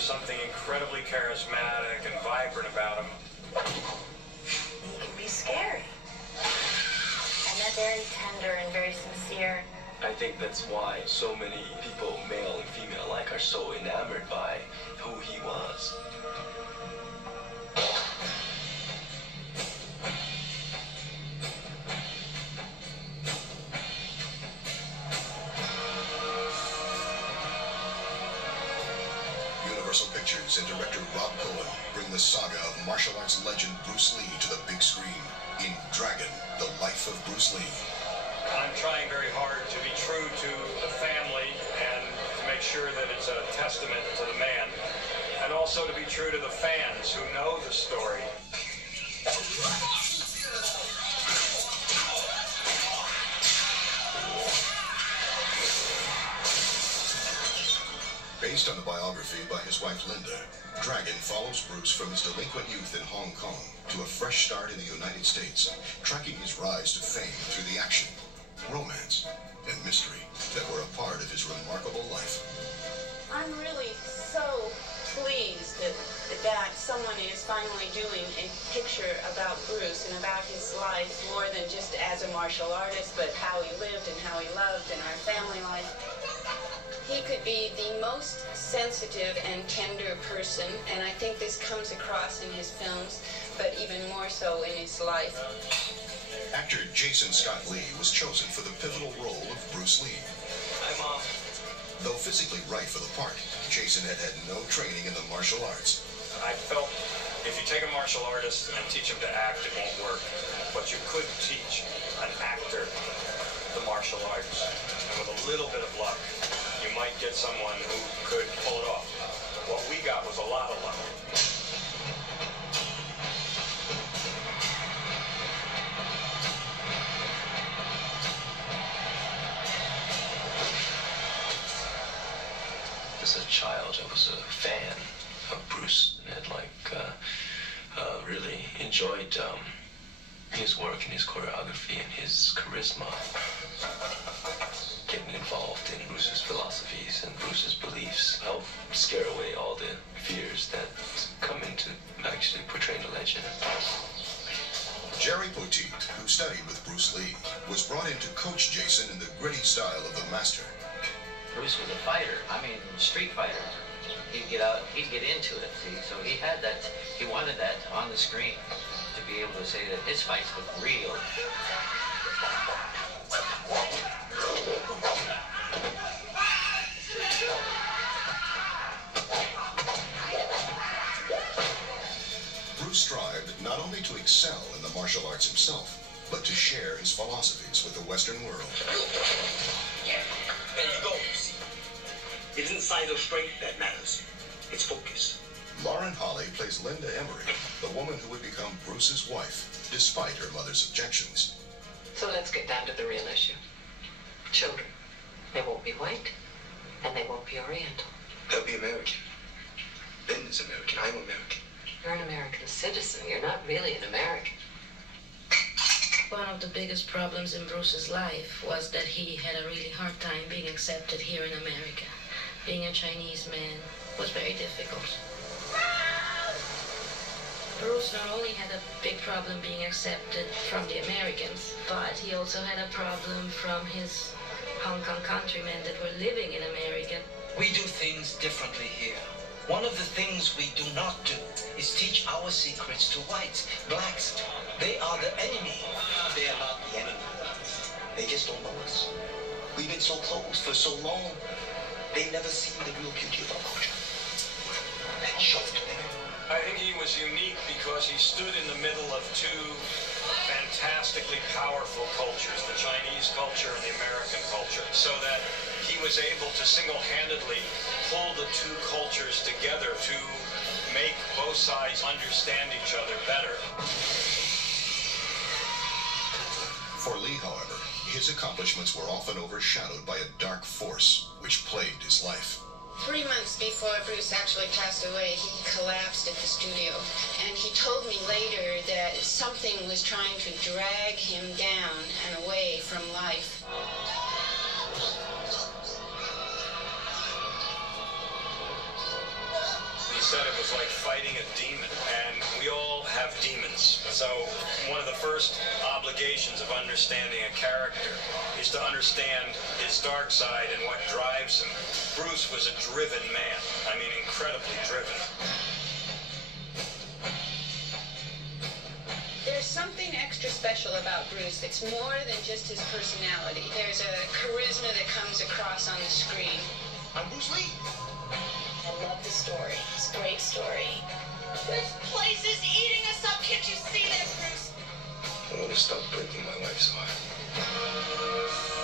was something incredibly charismatic and vibrant about him. He can be scary. And they're very tender and very sincere. I think that's why so many people, male and female alike, are so enamored by who he was. Universal Pictures and director Rob Cohen bring the saga of martial arts legend Bruce Lee to the big screen in Dragon, The Life of Bruce Lee. I'm trying very hard to be true to the family and to make sure that it's a testament to the man, and also to be true to the fans who know the story. Based on the biography by his wife Linda, Dragon follows Bruce from his delinquent youth in Hong Kong to a fresh start in the United States, tracking his rise to fame through the action, romance, and mystery that were a part of his remarkable life. I'm really so pleased that someone is finally doing a picture about Bruce and about his life more than just as a martial artist, but how he lived and how he loved and our family life. He could be the most sensitive and tender person, and I think this comes across in his films, but even more so in his life. Actor Jason Scott Lee was chosen for the pivotal role of Bruce Lee. Hi, Mom. Though physically right for the part, Jason had had no training in the martial arts. I felt if you take a martial artist and teach him to act, it won't work. But you could teach an actor the martial arts, and with a little bit of luck, you might get someone who could pull it off. What we got was a lot of luck. As a child, I was a fan of Bruce and had really enjoyed his work and his choreography and his charisma. Getting involved in Bruce's philosophies and Bruce's beliefs helped scare away all the fears that come into actually portraying a legend. Jerry Poteet, who studied with Bruce Lee, was brought in to coach Jason in the gritty style of the master. Bruce was a fighter. I mean, street fighter. He'd get out, he'd get into it, see? So he had that, he wanted that on the screen to be able to say that his fights look real. Bruce strived not only to excel in the martial arts himself, but to share his philosophies with the Western world. There you go, you see. It isn't size or strength that matters. It's focus. Lauren Holly plays Linda Emery, the woman who would become Bruce's wife, despite her mother's objections. So let's get down to the real issue. Children. They won't be white, and they won't be Oriental. They'll be American. Linda's American. I'm American. You're an American citizen. You're not really an American. One of the biggest problems in Bruce's life was that he had a really hard time being accepted here in America. Being a Chinese man was very difficult. Bruce not only had a big problem being accepted from the Americans, but he also had a problem from his Hong Kong countrymen that were living in America. We do things differently here. One of the things we do not do is teach our secrets to whites, blacks. They are the enemy. They are not the enemy. They just don't know us. We've been so close for so long. They never seen the real beauty of our culture. That shocked them. I think he was unique because he stood in the middle of two fantastically powerful cultures, the Chinese culture and the American culture, so that he was able to single-handedly pull the two cultures together to make both sides understand each other better. For Lee, however, his accomplishments were often overshadowed by a dark force which plagued his life. 3 months before Bruce actually passed away, he collapsed at the studio. And he told me later that something was trying to drag him down and away from life. said it was like fighting a demon, and we all have demons. So one of the first obligations of understanding a character is to understand his dark side and what drives him. Bruce was a driven man. I mean, incredibly driven. There's something extra special about Bruce. It's more than just his personality. There's a charisma that comes across on the screen. I'm Bruce Lee. I love the story. It's a great story. This place is eating us up. Can't you see that, Bruce? I want to stop breaking my wife's heart.